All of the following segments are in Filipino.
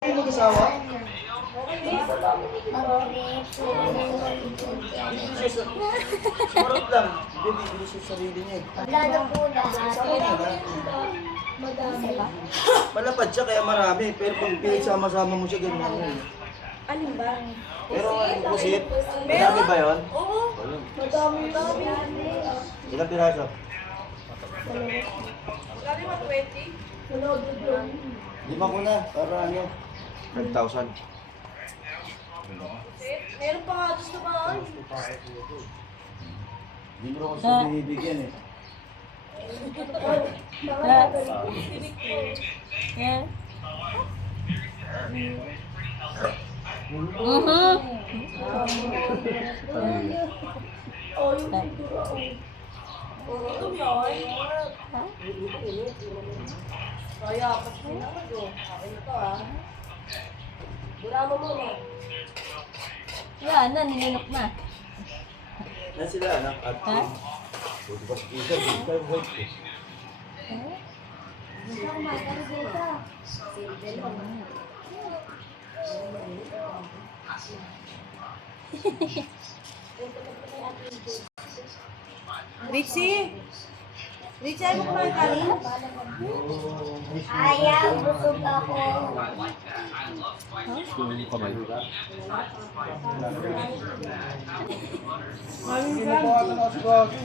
Ay, mag-asawa? Sumarap lang. Hindi, bibili siya sa sarili niya eh. Wala na po lahat. Sama niya na. Madami. Malapad siya kaya marami. Pero pag pinagsama-sama mo siya, ganun lang yun. Alin ba? Pero ang pusit, madami ba yun? Oo. Madami. Ilang piraso? Madami ba 20? Wala doon. 5 ko na, para ano? 5,000. Meron pa nga gusto ba? Hindi mo ako siya binibigyan eh. Oh, yung pintura. Ito yun. Kaya, pati naman yun. Akin ito ah. Dura mo muna. Yan na, nilinok na. Yan sila anak at Ha? Richie! Richie, ayaw mo kumain kanin? Ayaw, busog ako.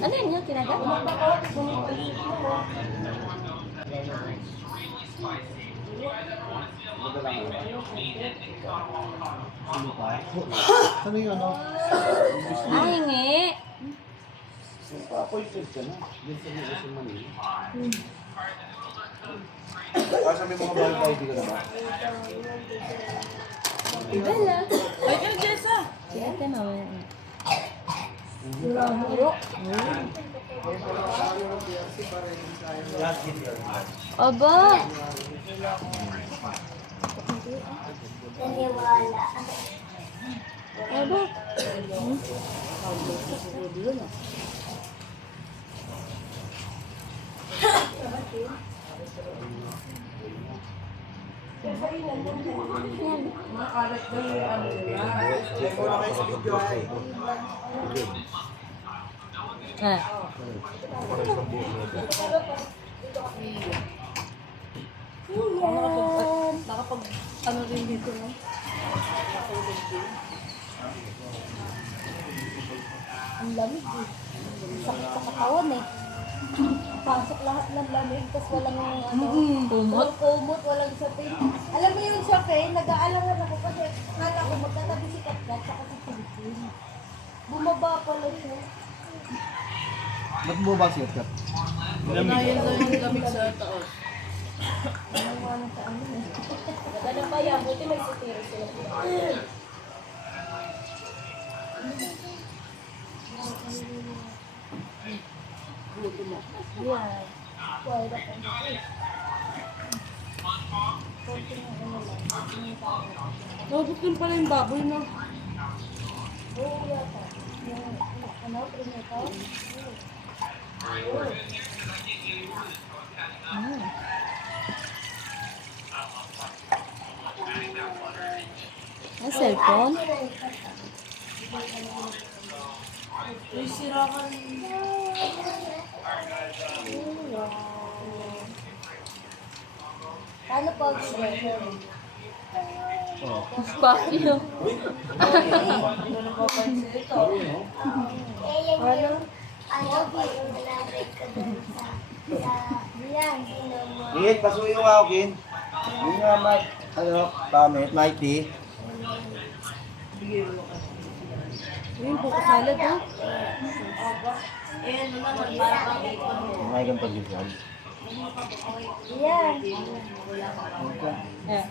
Ano yun yung tinaga? Ano yung ano? Ay, ngi. Pa-appointed ka na. Kasi may mga bagay ID ka na ba? Bella. Ay, kaya Jessa! Si ate mamaya. Aba. Naniwala. Aba. Check mo na kayo sa video ay. Ah. Nakapag, ano rin dito, no? Ang lamig eh. Sakit sa katawan eh. Pasok lahat ng lamig, tapos walang ano, Kumot. walang kumot, walang sapin. Alam mo yung sapin, nag-aalangan ako kasi kala ko magkatabi si Katkat sa si Philippine. Bumaba pala siya. Ba't mo ba siya ka? Unayan daw yung lamig sa taos. Ano sa ano eh. Nagana pa yan, buti may sitiro sila. Yan. Wala pa rin. Nabot din pala yung baboy, no? Oo, yata. Ano, primito? Ang cellphone? May sira ka rin. Paano pag Fuck you. ano na pa pa ito? Ano? Kin, pasuyo nga ako, Kin. Yun nga, Mike. Ano, pamit, Mikey. Yung buko salad, ha? Ayan, naman, para kang ipon. May ganito pag-ibig. Yan. Eh.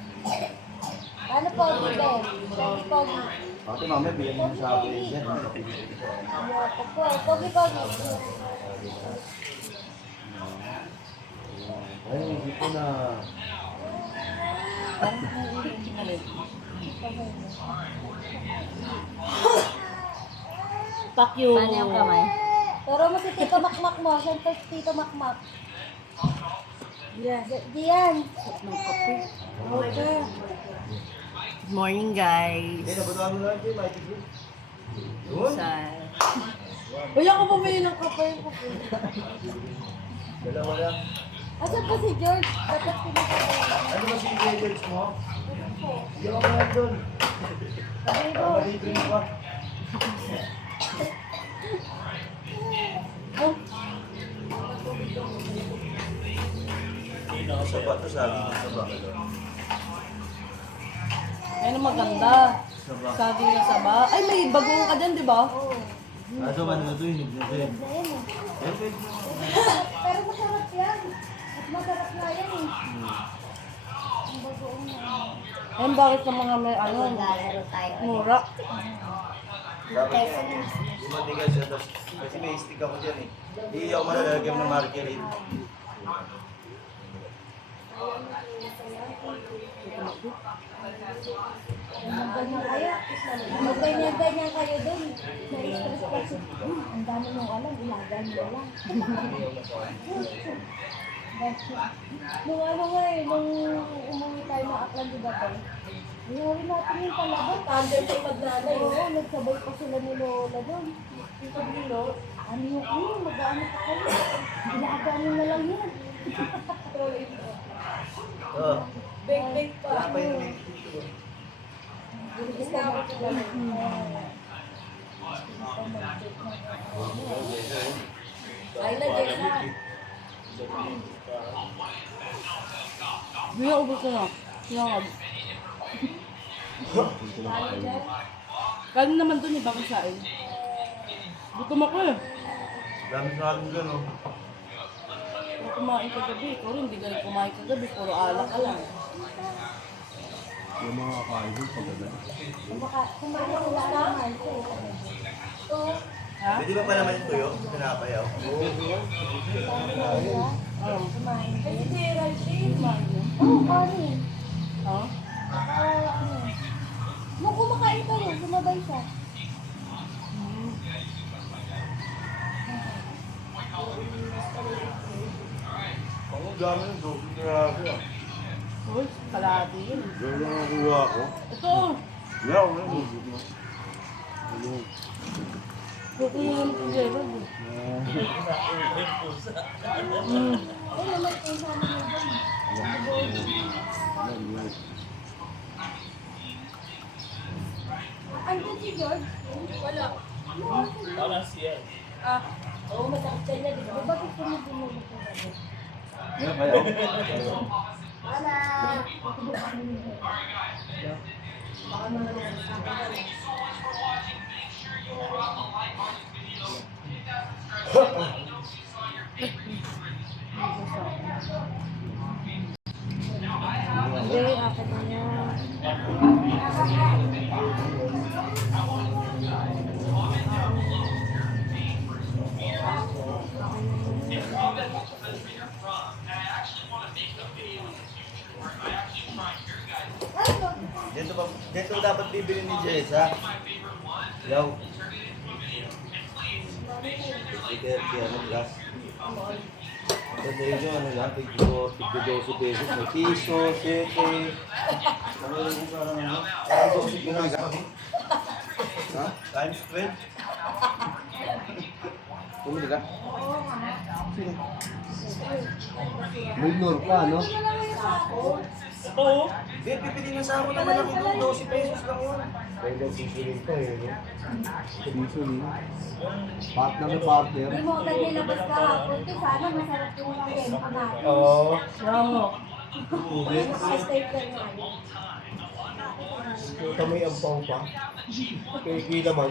Paano pag ito? Pogi pogi. Ate, mamaya, bilang mo sa akin. Yan. Pogi pogi. Ay, hindi ko na. Fuck you. Paano yung kamay? Pero mo si Tito Makmak mo. Siyempre si Tito Makmak. Diyan. Diyan. Okay. Good morning, guys. Nabutuhan mo lang ito, Mighty Group. Yun. Sa... Uy, ako bumili ng kape. Dalawa lang. Asan pa si George? Dapat pinapagawa. Ano ba si ingredients mo? Hindi ako lang doon. Sabi ko, Malibre mo pa. oh, Saba to sabi mo, saba. Ayun ang maganda. Saging na saba. Ay, may bagoong ka dyan, di ba? Aso man na ito, hinig na ito. na yan eh. Pero masarap yan. At masarap na yan eh. Ang bagoong na. Ayun, bakit sa mga may ano? Mura. Dapat yan. Bumatigas siya. Kasi may stick ako dyan eh. Hindi ako malalagyan ng margarine. Magganyan-ganyan kayo dun. Na-stress kasi. Ang dami mong alam, ilagan mo lang. Nung ano nga eh, nung umuwi tayo ng Aklan, di ba tayo? Inuwi natin yung palabot. Under sa magnanay. Oo, nagsabay pa sila ni Lola dun. Yung sabi ni Lola, ano yung mag-ano pa kayo? Ilagan mo na lang yan. Oo. Bake pa. Wala pa yun eh. Ay, lagyan na. Hindi na ubos ko na. Sinangag. Kanin naman dun, iba kasain. Gutom ako eh. Dami sa akin dyan oh. Kung kumain ka gabi, ikaw rin, hindi ka rin kumain ka gabi, puro alak ka lang. Yung mga kakain doon pagkada. Kumain sila ng Marco. Ha? Pwede ba pa naman yung tuyo? Pinapayaw. Kumain. Ay, si Geraldine. Kumain yun. Oo, kanin. Ha? Ano? Nung kumakain kayo, sumabay siya. Ang dami ng doon. Grabe ah. Uy, kalahati yun. Gano'n lang ang kuha ko. Ito! Yeah, wala mo. Ito yung Gerald eh. Ay, naman yung sama niya dun. Andun si George? Wala. Wala siya. Oo, masakit siya niya. Di ba? Bakit tumutulong mo sa Yan, payaw. Wala. Hindi, akin na yan. Dito dapat bibili ni Jessa. Yaw. Sige, ano gas. Kasi yun, ano lang, tigdo 12 pesos. May piso, 7. Ano yung parang ano? Parang 12 ginagawa. Ha? Times 12? Pumili ka? May lure pa, no? Ito oh. Hindi, pipili na sa ako na malaki doon. 12 pesos lang yun. Kaya nagsisilin pa eh, no? Usually, partner na partner. Hindi mo agad nilabas kahapon. Kasi sana masarap yung kwento natin. Oo. Ramo. Naka-stapler nga yun. Ito may ampaw pa. Kaya naman.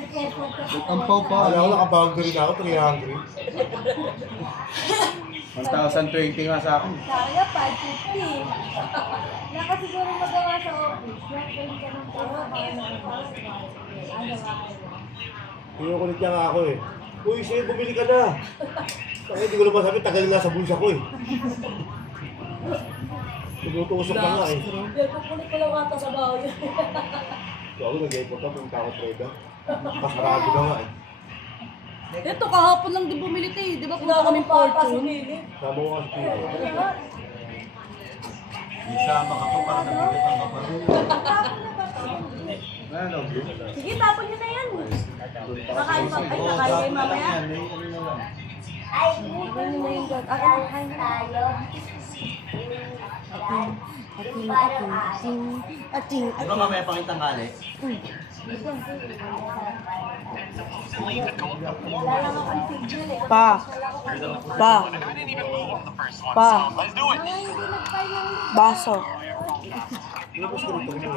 Nag-airport ka. May ampaw pa. Alam ko nakaboundary na ako, 300. 1,020 nga sa akin. Kaya 550. Nakasiguro magawa sa office. Nakasiguro ka ng pera. Baka nakapasok. Ano ba? Pinukulit niya nga ako eh. Uy, sige, bumili ka na. Kaya hindi ko naman sabi, tagal nga sa bulsa ko eh. Tumutusok na nga eh. Kukulit ko lang ata sa bahay. So ako nag-airport ako, pumunta ako trade. Pasarado na nga eh. Ito, kahapon lang din bumili tayo. Di ba punta kami Fortune? Sama ko kasi. Isama ka pa para nabigat ang kapatid. Ano, bro? Sige, tapon nyo na yan. Nakain pa. Ay, nakain kayo mamaya. Nakain nyo na yung gag. Ay, nakain na tayo. Ating. Di ba mamaya pang tanghali? Wala lang akong signal eh. Pa. Pa. Pa. Mga hindi nagpayo. Baso. Tapos ko rito mo.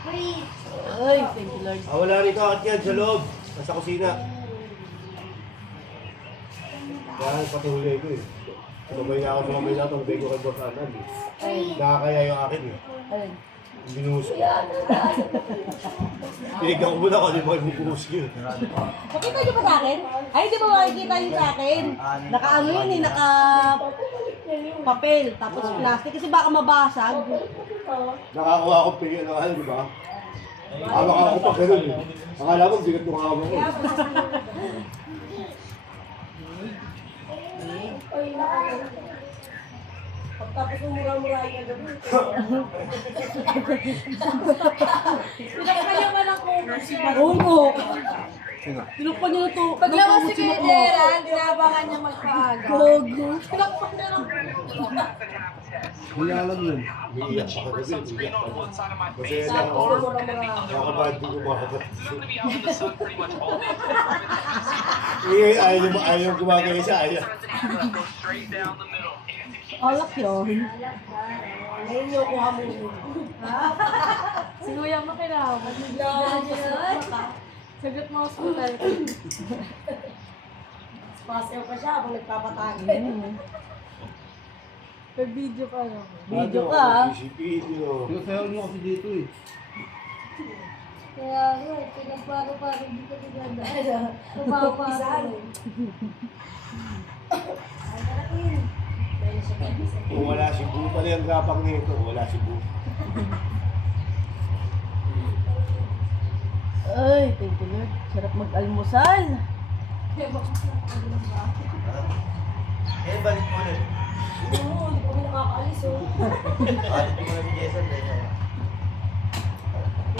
Please. Ay, thank you Lord. Wala rin kakit yan sa loob. Nasa kusina. Dahil pati huli ko eh. Sumabay na itong bego kay Boss Anan eh. Nakakaya yung akin eh. Ayun. Binuhos ko. Tinignan ko muna kung ano yung mga bubuhos ko yun. Nakita niyo ba sa akin? Ay, di ba makikita yun sa akin? Naka-ano yun eh, naka-papel, tapos plastic, kasi baka mabasag. Nakakuha akong pingin ng ano, di ba? Hawak ako pa ganun eh. Akala mo, bigat ng hawak ko. Pagtapos ng mura-mura yung gabi. Pinakanya ka ng kumus si Oo. Tinukpan niyo na to. Paglabas si Gerald, dinabangan niya magpaaga. Gogo. Pinakpan niya ng Hindi alam yun. Umiiyak pa kagabi. Umiiyak pa. Masaya na ako. Nakakabahid din ko makagat. Ayaw gumagay sa ayaw. Alak yun. ngayon yung kuha mo yun. Si Kuya makiraw. Sagot mo hospital. Pasayaw pa siya habang nagpapatagay. Pag-video ka no? Video ka ah. Video. Pinasayaw niyo kasi dito eh. Kaya nga, pinagparo-paro dito diganda. Kumaparo. Ay, karakin. Kung wala si Bu, pala yung gapang nito. Wala si Bu. Ay, thank you Lord. Sarap mag-almusal. Eh, balik mo ulit. Oo, hindi kami nakakaalis oh. Alit mo na si Jason.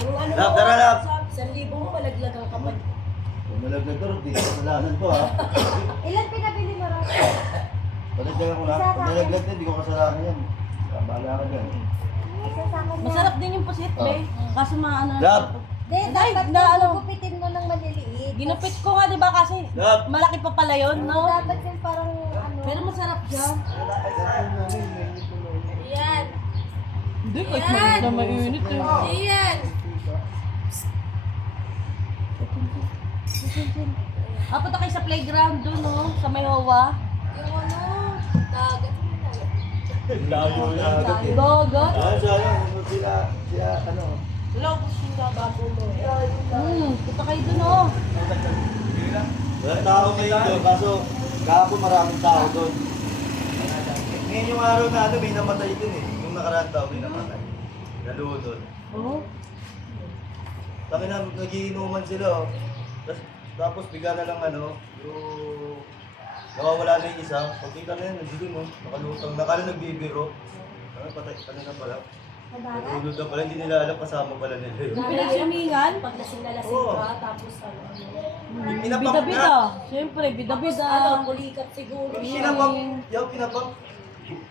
Yung ano Lab, mo, tara, lab. sabi, 1,000 mo, malaglagang ka pa. Kung malaglag ka rin, di ko kasalanan to ha. Ilan pinabili mo rin? Palagdagan ko na. Kung malaglag din, di ko kasalanan yan. Bahala ka dyan. Masarap din yung pusit, be. Kaso maano. Lab! Hindi, dapat na, ano. gupitin mo ng maliliit. Ginupit ko nga, di ba? Kasi Lab! malaki pa pala yun, no? Dapat yung parang ano. Pero masarap siya. Yan. Hindi, kahit mainit na mainit eh. Yan. Punta kayo sa playground doon, no? Sa may Hawa. Yung ano, dagat. Layo na agad eh. Gogot. Sila, ano. Lobos yung bago mo. Punta kayo doon, oh. Walang tao ngayon doon, kaso kahapon maraming tao doon. Ngayon yung araw na ano, may namatay din eh. Yung nakaraang tao, may namatay. Naluho doon. Oh. Taki na, nagiinuman sila oh. Tapos bigla na lang ano, yung nawawala na yung isa. Pagkita na yun, nandito no, nakalutang, nakala nagbibiro. Ano, patay, kanina pala. Natulog na pala, hindi nila alam, kasama pala nila yun. Yung pinagsumingan. Pag lasing na lasing Oo. ka, tapos ano. Pinapang Bida-bida. Siyempre, bida-bida. Ano, kulikat siguro. Yung pinapang, yung pinapang,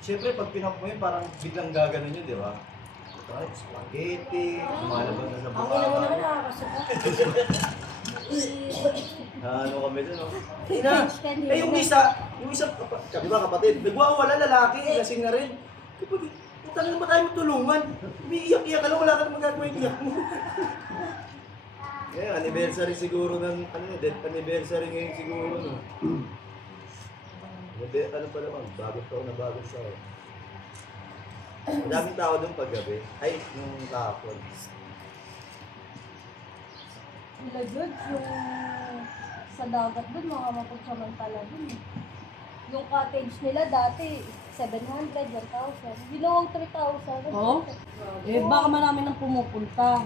siyempre pag pinapang mo yun, parang biglang gaganon yun, di ba? Ito, spaghetti, lumalabas na sa Ang ina mo naman buka. nakakasuka. Ano kami dun, oh. Yung isa, sabi ba kapatid, nagwawala lalaki, lasing na rin. Punta na ba tayo matulungan? Umiiyak-iyak ka lang, wala ka na magagawa yung iyak mo. Ngayon, anniversary siguro ng, death anniversary ngayon siguro, no? Ano pa naman, bagong taon na bagong taon. Madaming tao doon paggabi. Ay, nung kahapon. Sila good, yung sa dagat dun, mga mapagsamantala dun. Yung cottage nila dati, 700, 1,000. Ginawang 3,000. Oh? Eh, baka marami nang pumupunta.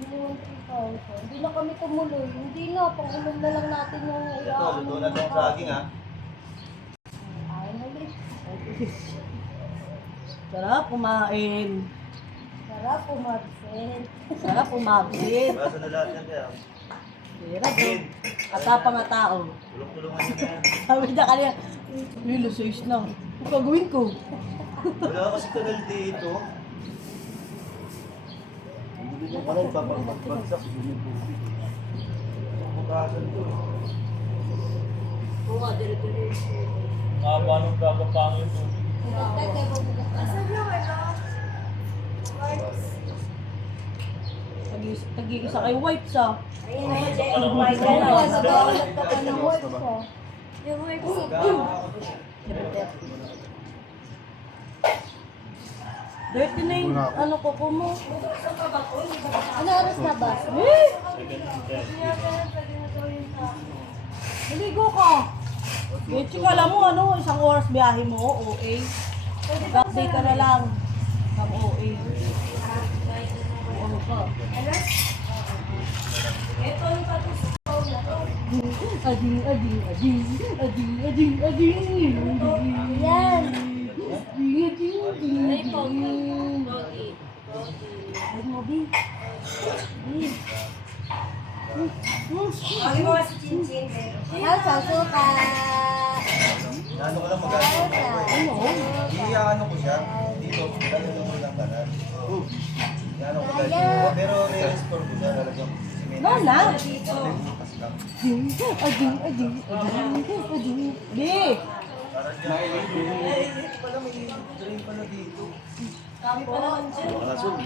Ginawang 3,000. Hindi na kami tumuloy. Hindi na, pang-ulam na lang natin yung Ito, luto na itong saging, ha? Ay, mali. Sarap, kumain. Sarap umabsent. Sarap umabit. Basa na lahat yan kaya. Pera to. Katapa nga tao. Tulong-tulungan nyo na yan. Sabi niya kanina, Lilo, sais na. Ang gagawin ko. Wala kasi tagal dito. Hindi mo pala ipapagpagsak. Bukasan to. Oo, dire-diretso. Mahaba nung gagapang yung tubig. Asan yung ano? Tag-iisa kay wipes ah. Ayun naman dyan. Oh my God. Nagkakalat ka pa ng work ko. Yung work ko. Dirty na yung ano ko mo. Ano oras na ba? Naligo ka. Betty, kala mo ano, isang oras biyahe mo, OA. Backday ka na lang. Ng OA. Ano ka? Ito yung tapos Ading, ading, ading, ading, ading, ading. yan. Ading, ading, ading. Ay, pogi. Ay, mo, Bi. Bi. Halsa, suka. Ano ko lang magagawa. Ano? Ano ko siya. Dito, lalagyan ko lang kanan. Ano ko lang. Kaya. Pero re-restore ko siya. Lalagyan ko. Wala. Bukas lang. Ading, ading, ading, ading. Bi. Ay, hindi pala may drain pala dito. Tapos, Alasog.